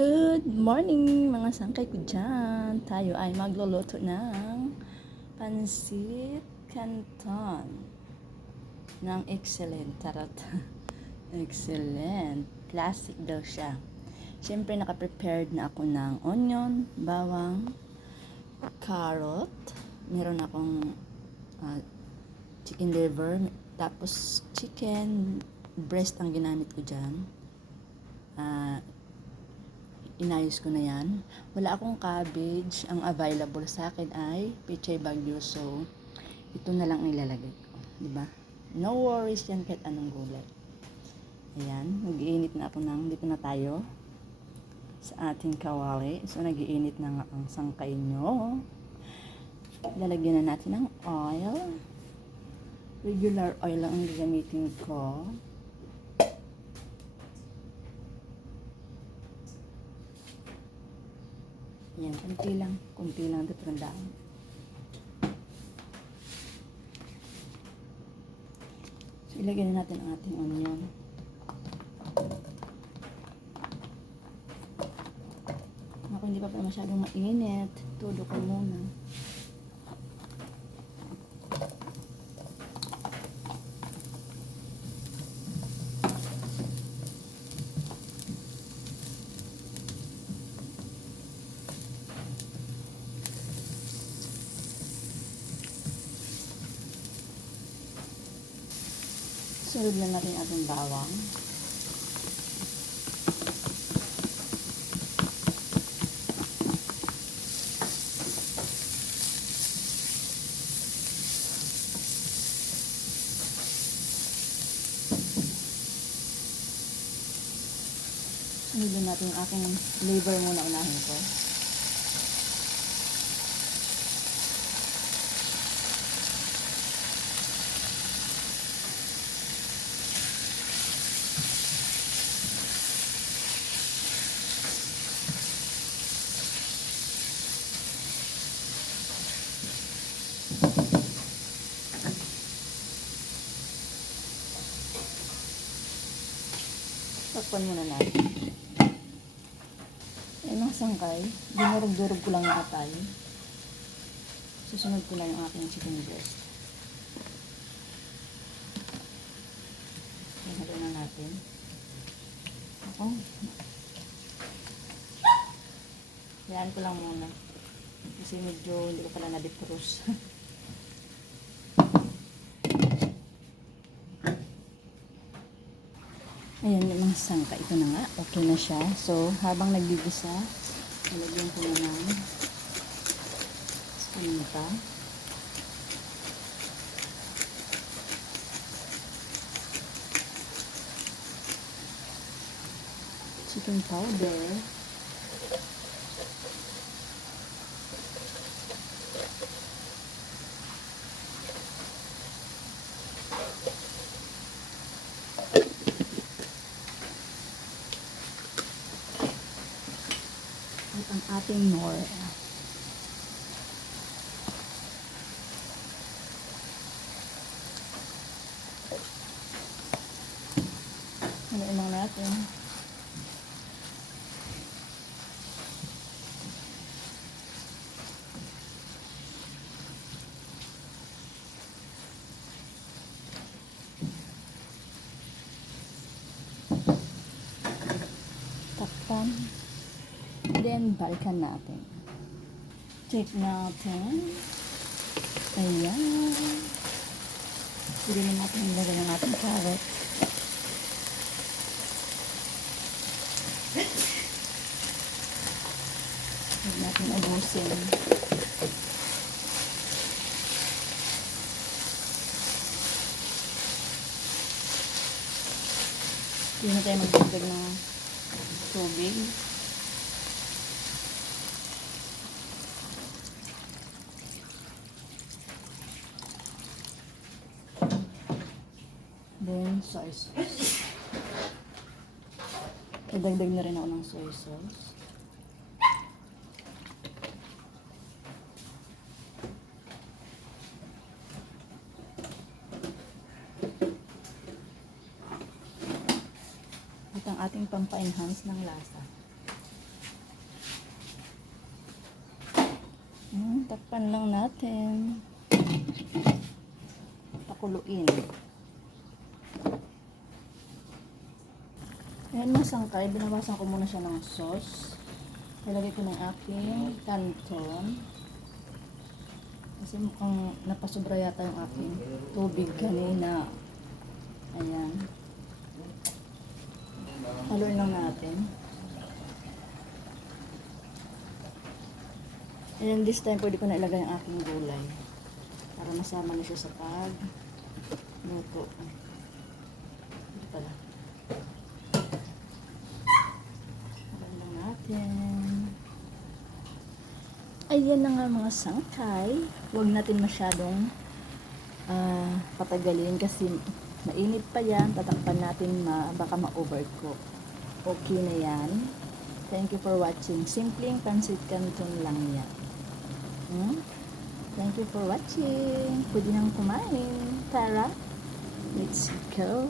Good morning mga sangkay ko dyan. Tayo ay magluluto ng pansit canton ng excellent. Tarot. excellent. Classic daw siya. Siyempre naka-prepared na ako ng onion, bawang, carrot. Meron akong ah, chicken liver, tapos chicken breast ang ginamit ko dyan. Ah, inayos ko na yan. Wala akong cabbage. Ang available sa akin ay pechay bagyo. So, ito na lang ang ilalagay ko. Ba? No worries yan kahit anong gulay. Ayan. Nag-iinit na ako ng, dito na tayo sa ating kawali. So, nag-iinit na nga ang sangkay nyo. Lalagyan na natin ng oil. Regular oil lang ang gagamitin ko. Yan, kunti lang. Kunti lang ito tandaan. So, ilagay na natin ang ating onion. Ako hindi pa pa masyadong mainit. Tudo ko muna. Sunod na natin ating bawang. Sunod na natin aking liver muna unahin ko. Takpan muna natin. Ay, mga sangkay. Dinurog-durog ko lang yung atay. Susunod ko lang yung aking chicken breast. Halo na natin. Ako. Hayaan ko lang muna. Kasi medyo hindi ko pala na-defrost. Ayan yung mga sangka. Ito na nga. Okay na siya. So, habang nagigisa, nalagyan ko na ng paminta. Chicken powder. Ang ating nor. Ano natin. Takpan. Then, balikan natin. Check natin. Ayan. Pwede na natin ilagay ng ating carrot. Huwag natin ubusin. Hindi na tayo magdagdag ng tubig. Then, soy sauce. Idagdag na rin ako ng soy sauce. At ang ating pampa-enhance ng lasa. Hmm, takpan lang natin. Pakuluin. Pakuluin. Ayan mga sangkay, binawasan ko muna siya ng sauce. Ilagay ko ng aking canton. Kasi mukhang napasobra yata yung aking tubig kanina. Ayan. Haluin lang natin. And this time, pwede ko na ilagay ang aking gulay. Para masama na siya sa pag luto. Ito pala. Haluin lang natin. Ayan na nga mga sangkay. Huwag natin masyadong ah, patagalin kasi mainit pa yan. Tatakpan natin ma, baka ma-overcook. Okay na yan. Thank you for watching. Simpleng pansit canton lang yan. Hmm? Thank you for watching. Pwede nang kumain. Tara, let's go.